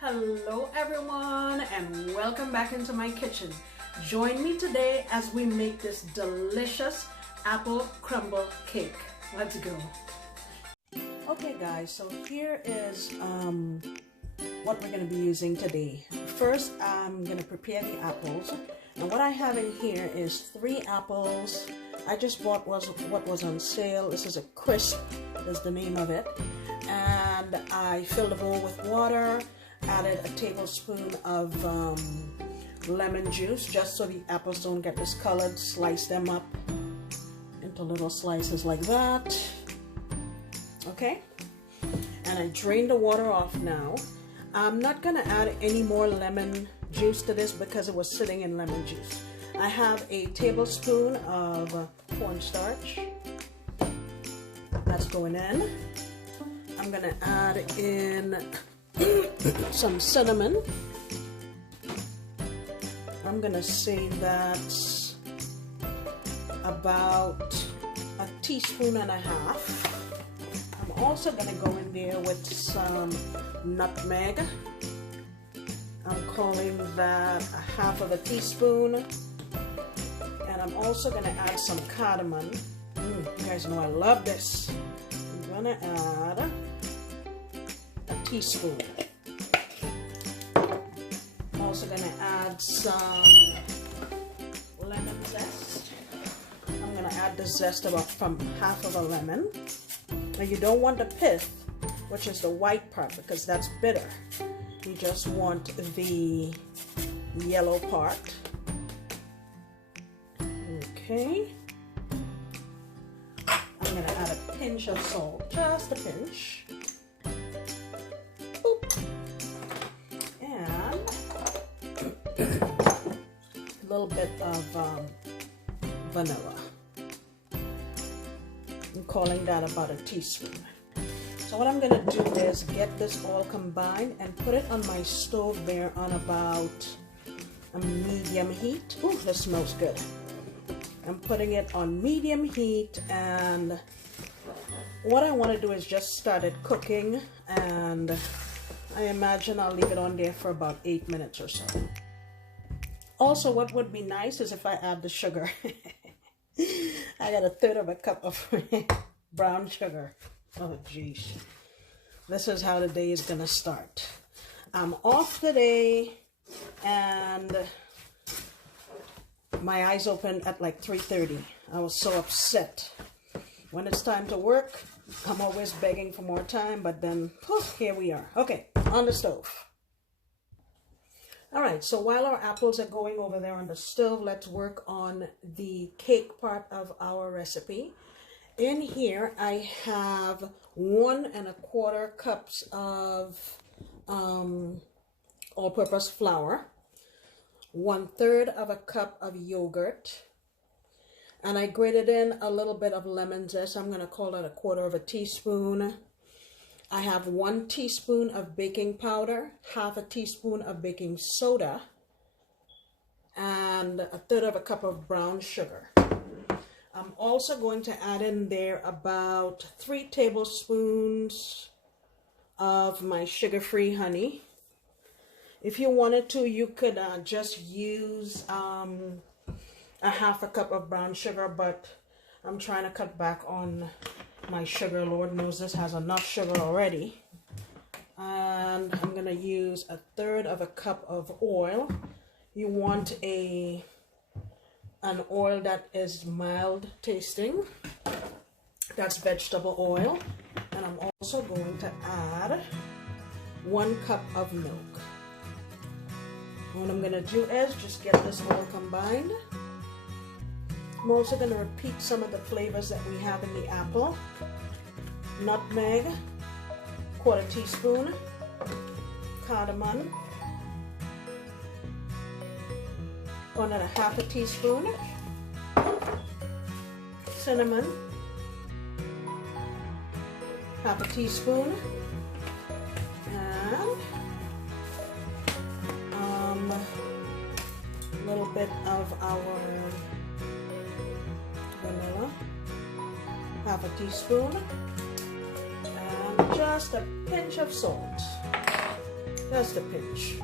Hello everyone and welcome back into my kitchen. Join me today as we make this delicious apple crumble cake. Let's go. Okay guys, so here is what we're going to be using today. First, I'm going to prepare the apples. And what I have in here is 3 apples. I just bought what was on sale. This is a crisp, is the name of it. And I filled the bowl with water, added a tablespoon of lemon juice just so the apples don't get discolored. Slice them up into little slices like that. Okay, and I drained the water off now. I'm not going to add any more lemon juice to this because it was sitting in lemon juice. I have a tablespoon of cornstarch. That's going in. I'm going to add in some cinnamon. I'm going to say that's about 1.5 teaspoons. I'm also going to go in there with some nutmeg. I'm calling that 1/2 teaspoon. And I'm also going to add some cardamom. You guys know I love this. I'm going to add 1 teaspoon. I'm also going to add some lemon zest. I'm going to add the zest from 1/2 lemon. Now you don't want the pith, which is the white part, because that's bitter. You just want the yellow part. Okay. I'm going to add a pinch of salt, just a pinch. Boop. And a little bit of vanilla. I'm calling that about 1 teaspoon. So what I'm going to do is get this all combined and put it on my stove there on about a medium heat. Ooh, this smells good. I'm putting it on medium heat, and what I want to do is just start it cooking, and I imagine I'll leave it on there for about 8 minutes or so. Also, what would be nice is if I add the sugar. I got 1/3 cup of brown sugar. Oh geez, this is how the day is gonna start. I'm off today and my eyes opened at like 3:30. I was so upset. When it's time to work, I'm always begging for more time, but then poof, here we are. Okay, on the stove. All right, so while our apples are going over there on the stove, let's work on the cake part of our recipe. In here, I have 1 1/4 cups of all-purpose flour, 1/3 cup of yogurt, and I grated in a little bit of lemon zest. I'm going to call that 1/4 teaspoon. I have 1 teaspoon of baking powder, 1/2 teaspoon of baking soda, and 1/3 cup of brown sugar. I'm also going to add in there about 3 tablespoons of my sugar-free honey. If you wanted to, you could just use 1/2 cup of brown sugar, but I'm trying to cut back on my sugar. Lord knows this has enough sugar already. And I'm going to use 1/3 cup of oil. You want an oil that is mild tasting. That's vegetable oil. And I'm also going to add 1 cup of milk. What I'm going to do is just get this all combined. I'm also going to repeat some of the flavors that we have in the apple. Nutmeg, 1/4 teaspoon, cardamom, 1.5 teaspoon, cinnamon, 1/2 teaspoon, and a little bit of our vanilla, 1/2 teaspoon, and just a pinch of salt. Just a pinch.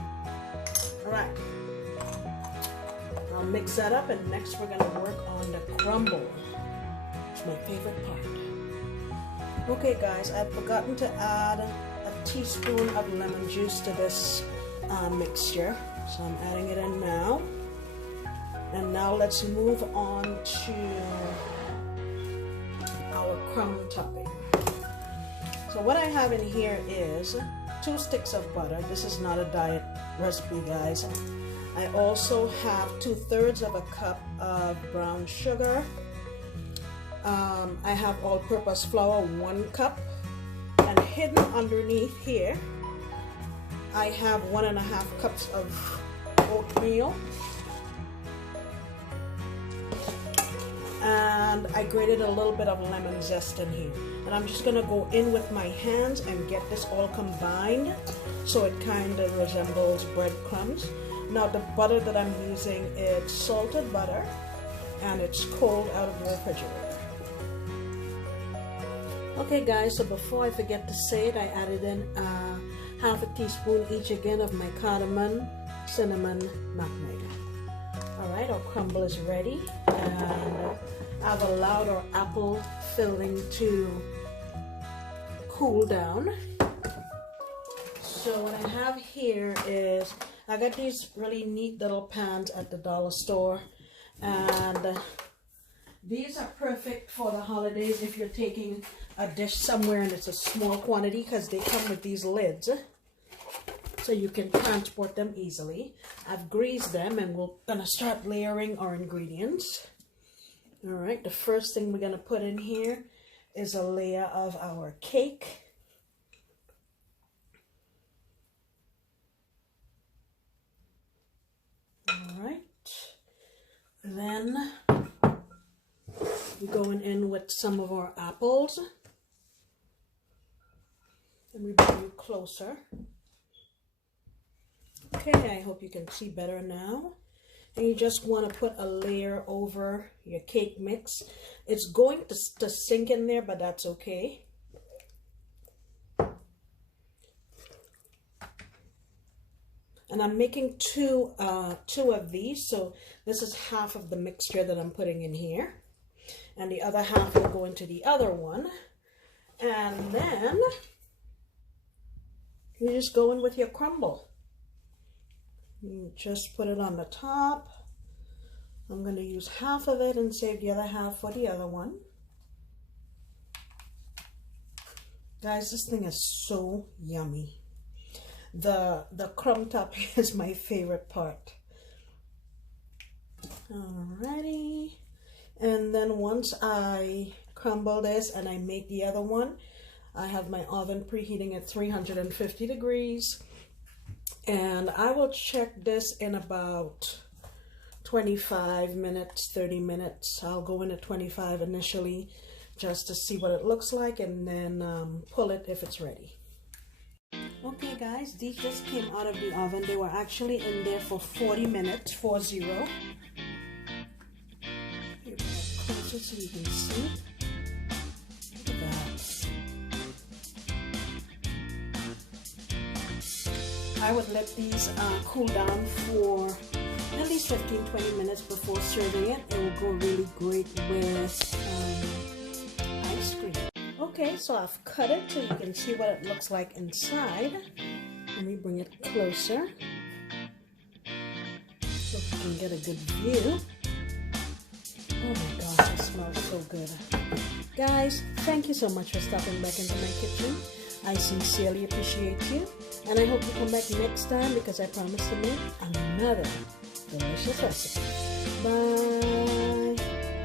All right. I'll mix that up, and next we're gonna work on the crumble. It's my favorite part. Okay guys, I've forgotten to add a teaspoon of lemon juice to this mixture. So I'm adding it in now. And now let's move on to our crumb topping. So what I have in here is 2 sticks of butter. This is not a diet recipe, guys. I also have 2/3 of a cup of brown sugar. I have all-purpose flour, 1 cup. And hidden underneath here, I have 1.5 cups of oatmeal. And I grated a little bit of lemon zest in here. And I'm just gonna go in with my hands and get this all combined so it kind of resembles breadcrumbs. Now the butter that I'm using is salted butter, and it's cold out of the refrigerator. Okay guys, so before I forget to say it, I added in 1/2 teaspoon each again of my cardamom, cinnamon, nutmeg. Alright, our crumble is ready, and I've allowed our apple filling to cool down. So what I have here is, I got these really neat little pans at the dollar store, and these are perfect for the holidays if you're taking a dish somewhere and it's a small quantity, because they come with these lids so you can transport them easily. I've greased them, and we're gonna start layering our ingredients. All right, the first thing we're gonna put in here is a layer of our cake. All right, then we're going in with some of our apples. Let me bring you closer. Okay, I hope you can see better now. And you just want to put a layer over your cake mix. It's going to sink in there, but that's okay. And I'm making two of these, so this is half of the mixture that I'm putting in here. And the other half will go into the other one. And then you just go in with your crumble. You just put it on the top. I'm going to use half of it and save the other half for the other one. Guys, this thing is so yummy. The crumb top is my favorite part. Alrighty. And then once I crumble this and I make the other one, I have my oven preheating at 350 degrees. And I will check this in about 25 minutes, 30 minutes. I'll go in at 25 initially just to see what it looks like, and then pull it if it's ready. Okay guys, these just came out of the oven. They were actually in there for 40 minutes, 40. Here, closer so you can see. Look at that. I would let these cool down for at least 15-20 minutes before serving it. It will go really great with ice cream. Okay, so I've cut it so you can see what it looks like inside. Let me bring it closer so you can get a good view. Oh my gosh, it smells so good. Guys, thank you so much for stopping back into my kitchen. I sincerely appreciate you, and I hope you come back next time, because I promise to make another delicious recipe. Bye.